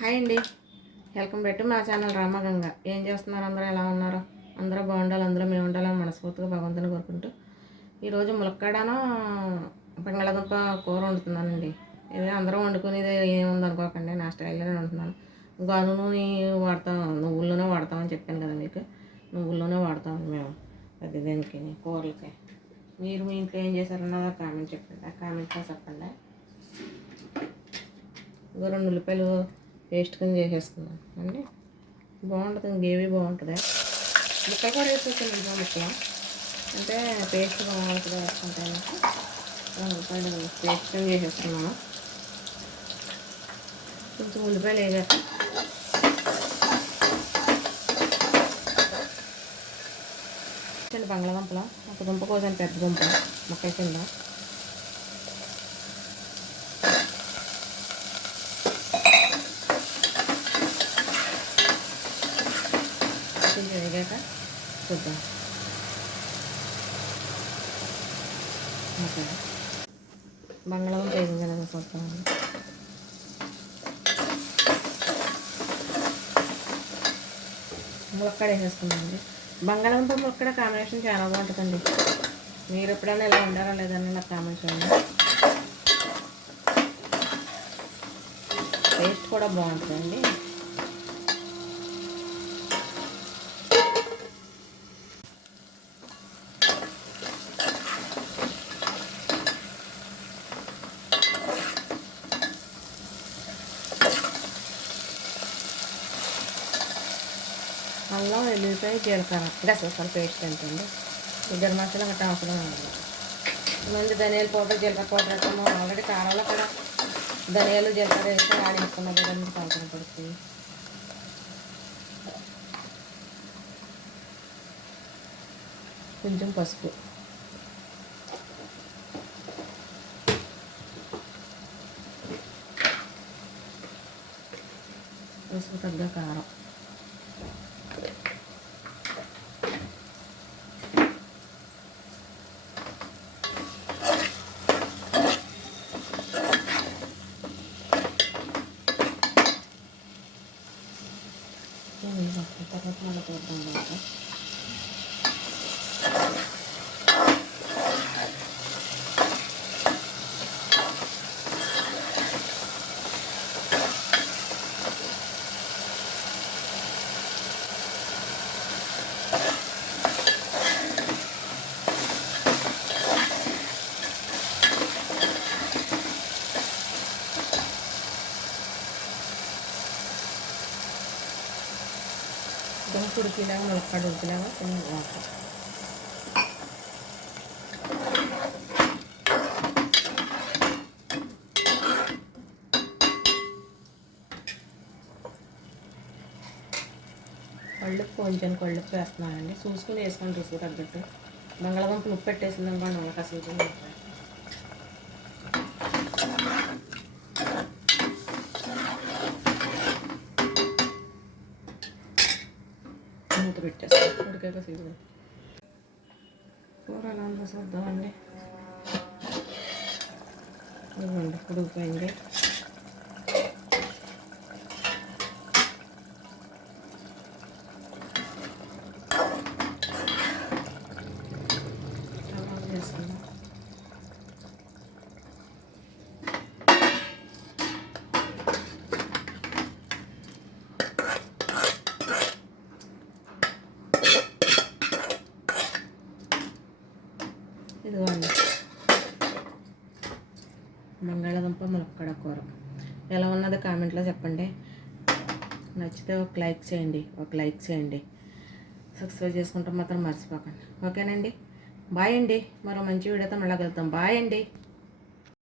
Hi అండి, welcome back to మా channel Ramganga. ఏం చేస్తున్నారు? అందరూ ఎలా ఉన్నారు? అందరూ బాగుండాలి, అందరూ మేము ఉండాలని మనస్ఫూర్తిగా భగవంతుని కోరుకుంటూ ఈరోజు ములక్కాడను బంగాళదుంప కూర వండుతున్నానండి. ఇది అందరూ వండుకునేది ఏముంది అనుకోకండి, నా స్టైల్లోనే వండుతున్నాను. గను నూనె వాడతాం, నువ్వుల్లోనే వాడతామని చెప్పాను కదా మీకు. నువ్వుల్లోనే వాడతాం మేము అది దేనికి కూరలకి. మీరు మీ ఇంట్లో ఏం చేశారన్న కామెంట్ చెప్పండి, కామెంట్లో చెప్పండి. ఇంకో 2 ఉల్లిపాయలు పేస్ట్ కింద చేసేసుకున్నాను అండి. బాగుంటుంది, గ్రేవీ బాగుంటుంది. ముక్కలు కూడా వేసేసాను ఇంట్లో ముక్కలు, అంటే పేస్ట్ బాగుంటుంది వేసుకుంటే. ఉల్లిపాయలు పేస్ట్ కింద చేసేసుకున్నాను. కొంచెం ఉల్లిపాయలు వేగాక బంగాళదుంపలు, ఒక దుంప కోసం పెద్ద దుంప ముక్కల కింద కొంచెం వేగాక చూద్దాం. బంగాళదుంప వేసింది కదా చూద్దాం. ములక్కాడ వేసేసుకున్నామండి. బంగాళదుంప ములక్కాడ కాంబినేషన్ చాలా బాగుంటుందండి. మీరు ఎప్పుడైనా ఎలా ఉండారో లేదని నాకు కామెంట్ చేయండి. టేస్ట్ కూడా బాగుంటుందండి. అల్లం, వెల్లుల్లిపాయ, జీలకర్ర, గసగసాల పేస్ట్ ఎంతండి. ఇద్దరు మసాలా గట్రా అవసరం ఉంది. ముందు ధనియాల పౌడర్, జీలకర్ర పౌడర్ వేస్తాము. ఆల్రెడీ కారంలో కూడా ధనియాలు జీలకర్ర వేసి ఆడించుకున్నాం కదండి, అవసరం పడుతుంది. కొంచెం పసుపు, పసుపు తగ్గ కారం, తర్వాత మళ్ళీ చూద్దాం. దుంప ఉడికిలాగా, ములక్కాడ ఉడికిలాగా కొన్ని వాటర్. కళ్ళుప్పు కొంచెం కళ్ళుప్పు వేస్తున్నానండి, చూసుకుని వేసుకొని రుసుకు తగ్గట్టు. బంగాళదుంపలు ఉప్పు పెట్టేసింది అనుకోండి, నూనె కసులు మూత పెట్టేస్తాం. ఉడికాక సీజన్ కూర ఎలా ఉందో చూద్దామండి. ఇవ్వండి, ఉడికిపోయింది. చేసుకుందాం. ఇదిగోండి బంగాళదుంప ములక్కాడ కూర ఎలా ఉన్నదో కామెంట్లో చెప్పండి. నచ్చితే ఒక లైక్ చేయండి. సబ్స్క్రైబ్ చేసుకుంటాం మాత్రం మర్చిపోకండి. ఓకేనండి, బాయ్ అండి. మరో మంచి వీడియోతో మళ్ళీ కలుద్దాం. బాయ్ అండి.